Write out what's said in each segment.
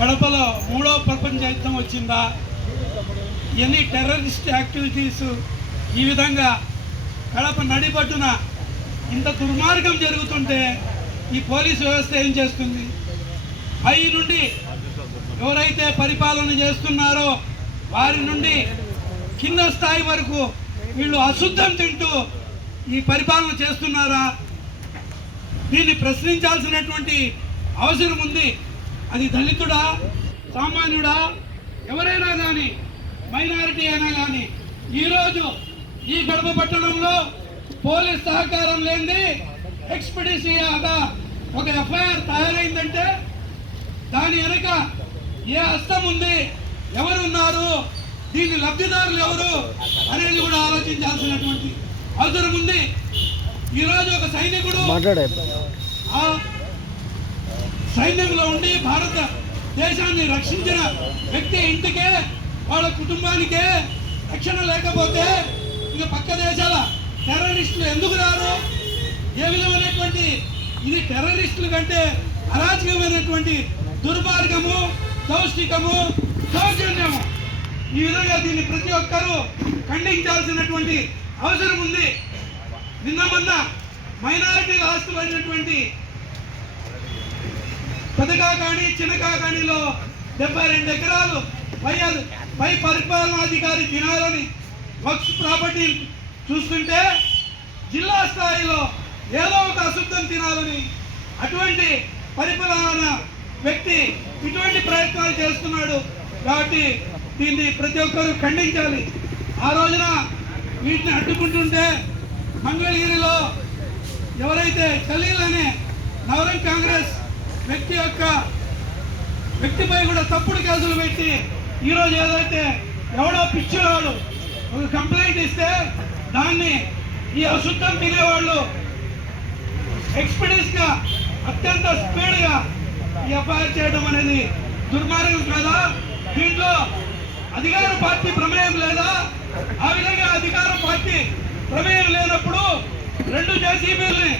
కడపలో మూడో ప్రపంచ యుద్ధం వచ్చిందా, ఎన్ని టెర్రరిస్ట్ యాక్టివిటీస్, ఈ విధంగా కడప నడిబడ్డున ఇంత దుర్మార్గం జరుగుతుంటే ఈ పోలీసు వ్యవస్థ ఏం చేస్తుంది? పై నుండి ఎవరైతే పరిపాలన చేస్తున్నారో వారి నుండి కింద స్థాయి వరకు వీళ్ళు అశుద్ధం తింటూ ఈ పరిపాలన చేస్తున్నారా? దీన్ని ప్రశ్నించాల్సినటువంటి అవసరం ఉంది. అది దళితుడా, సామాన్యుడా, ఎవరైనా కానీ, మైనారిటీ అయినా కానీ, ఈరోజు ఈ గడప పట్టణంలో పోలీస్ సహకారం లేనిది ఎక్స్పెడిషియాగా ఒక ఎఫ్ఐఆర్ తయారైందంటే దాని వెనక ఏ హస్తం ఉంది, ఎవరున్నారు, దీని లబ్ధిదారులు ఎవరు అనేది కూడా ఆలోచించాల్సినటువంటి అవసరం ఉంది. ఈరోజు ఒక సైనికుడు ఆ సైన్యంలో ఉండి భారత దేశాన్ని రక్షించిన వ్యక్తి ఇంటికే, వాళ్ళ కుటుంబానికే రక్షణ లేకపోతే ఇక పక్క దేశాల టెర్రరిస్టులు ఎందుకు రారు? ఏ విధమైనటువంటి ఇది టెర్రరిస్టుల కంటే అరాచకమైనటువంటి దుర్మార్గము, దౌష్టికము, దౌర్జన్యము. ఈ విధంగా దీన్ని ప్రతి ఒక్కరూ ఖండించాల్సినటువంటి అవసరం ఉంది. నిన్న మొన్న మైనారిటీల ఆస్తులైనటువంటి పెదకాకాణి, చిన్నకాకాణిలో 72 ఎకరాలు పై పరిపాలనాధికారి తినాలని వక్ఫ్ ప్రాపర్టీ చూస్తుంటే జిల్లా స్థాయిలో ఏదో ఒక అశుద్ధం తినాలని అటువంటి పరిపాలన వ్యక్తి ఇటువంటి ప్రయత్నాలు చేస్తున్నాడు. కాబట్టి దీన్ని ప్రతి ఒక్కరూ ఖండించాలి. ఆ రోజున వీటిని అడ్డుకుంటుంటే మంగళగిరిలో ఎవరైతే ఖలీల్ అనే నవరం కాంగ్రెస్ వ్యక్తిపై కూడా తప్పుడు కేసులు పెట్టి ఈరోజు ఏదైతే ఎవడో పిచ్చివాడు ఒక కంప్లైంట్ ఇస్తే దాన్ని ఈ అశుద్ధం తినేవాళ్ళు ఎక్స్పీరియన్స్గా అత్యంత స్పీడ్గా ఎఫ్ఐఆర్ చేయడం అనేది దుర్మార్గం కాదా? దీంట్లో అధికార పార్టీ ప్రమేయం లేదా? ఆ విధంగా అధికార పార్టీ ప్రమేయం లేనప్పుడు 2 జేసీబీలని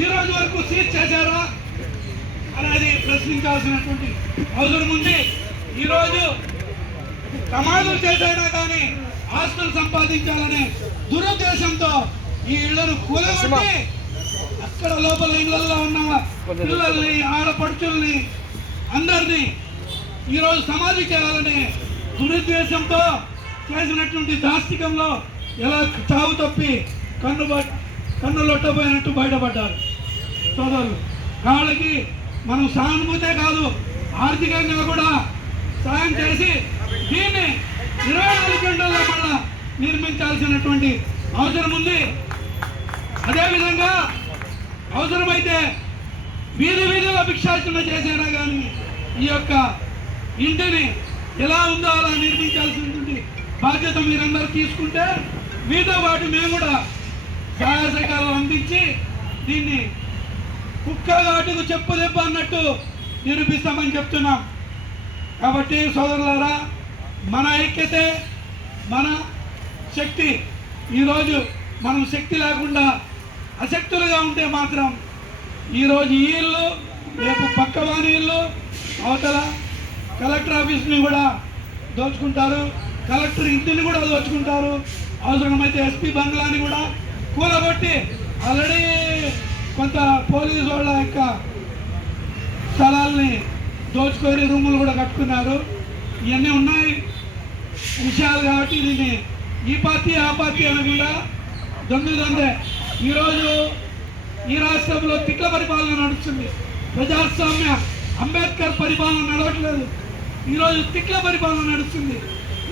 ఈ రోజు వరకు సీజ్ చేశారా అనేది ప్రశ్నించాల్సినటువంటి అవసరం ఉంది. ఈరోజు ప్రమాదాలు చేసైనా కానీ ఆస్తులు సంపాదించాలనే దురుద్దేశంతో ఈ ఇళ్లను కూలగొట్టి అక్కడ లోపల ఇళ్లలో ఉన్న పిల్లల్ని, ఆడపడుచుల్ని అందరినీ ఈరోజు సమాధి చేయాలనే దురుద్దేశంతో చేసినటువంటి దాష్టికంలో ఎలా చావు తప్పి కన్నులొట్టబోయినట్టు బయటపడ్డారు సోదరులు. వాళ్ళకి మనం సానుభూతే కాదు, ఆర్థికంగా కూడా సాయం చేసి దీన్ని 24 గంటల్లో మళ్ళా నిర్మించాల్సినటువంటి అవసరం ఉంది. అదేవిధంగా అవసరమైతే వీధిలో భిక్షాటన చేసేనా కానీ ఈ యొక్క ఇంటిని ఎలా ఉందో అలా నిర్మించాల్సినటువంటి బాధ్యత మీరందరూ తీసుకుంటే మీతో పాటు మేము కూడా సహాయ సహకారాలు అందించి దీన్ని కుక్కగాటుకు చెప్పు దెబ్బ అన్నట్టు నిరూపిస్తామని చెప్తున్నాం. కాబట్టి సోదరులారా, మన ఐక్యతే మన శక్తి. ఈరోజు మనం శక్తి లేకుండా అశక్తులుగా ఉంటే మాత్రం ఈరోజు ఈ ఇల్లు, రేపు పక్కవాని ఇల్లు, అవతల కలెక్టర్ ఆఫీస్ని కూడా దోచుకుంటారు, కలెక్టర్ ఇంటిని కూడా దోచుకుంటారు, అవసరమైతే ఎస్పీ బంగ్లాని కూడా కూలగొట్టి ఆల్రెడీ కొంత పోలీసు వాళ్ళ యొక్క స్థలాల్ని దోచుకొని రూములు కూడా కట్టుకున్నారు. ఇవన్నీ ఉన్నాయి విషయాలు. కాబట్టి దీన్ని ఈ పార్టీ ఆ పార్టీ అనకుండా దొంగదే. ఈరోజు ఈ రాష్ట్రంలో తిట్ల పరిపాలన నడుస్తుంది. ప్రజాస్వామ్య అంబేద్కర్ పరిపాలన నడవట్లేదు. ఈరోజు తిట్ల పరిపాలన నడుస్తుంది.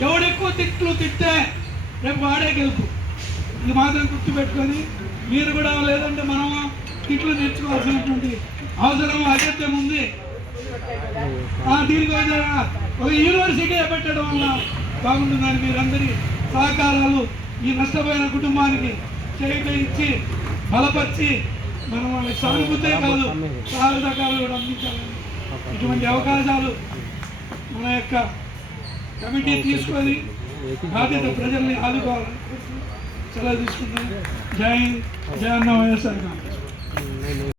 ఎవడెక్కువ తిట్లు తిట్టే రేపు వాడే గెలుపు. ఇది మాత్రం గుర్తుపెట్టుకొని మీరు కూడా, లేదంటే మనం తిట్లు నేర్చుకోవాల్సినటువంటి అవసరం అగత్యం ఉంది. దీనికి ఒక యూనివర్సిటీ పెట్టడం వల్ల బాగుంటుందని మీరందరి సహకారాలు ఈ నష్టపోయిన కుటుంబానికి చేయించి బలపరిచి మనం వాళ్ళకి సానుభూతే కాదు సహాయ సహకారాలు కూడా అందించాలని ఇటువంటి అవకాశాలు మన యొక్క కమిటీ తీసుకొని బాధ్యత ప్రజల్ని ఆదుకోవాలని సెలవు తీసుకుంటాను. జై హింద్, జై అన్న వైఎస్ఆర్ కాంగ్రెస్.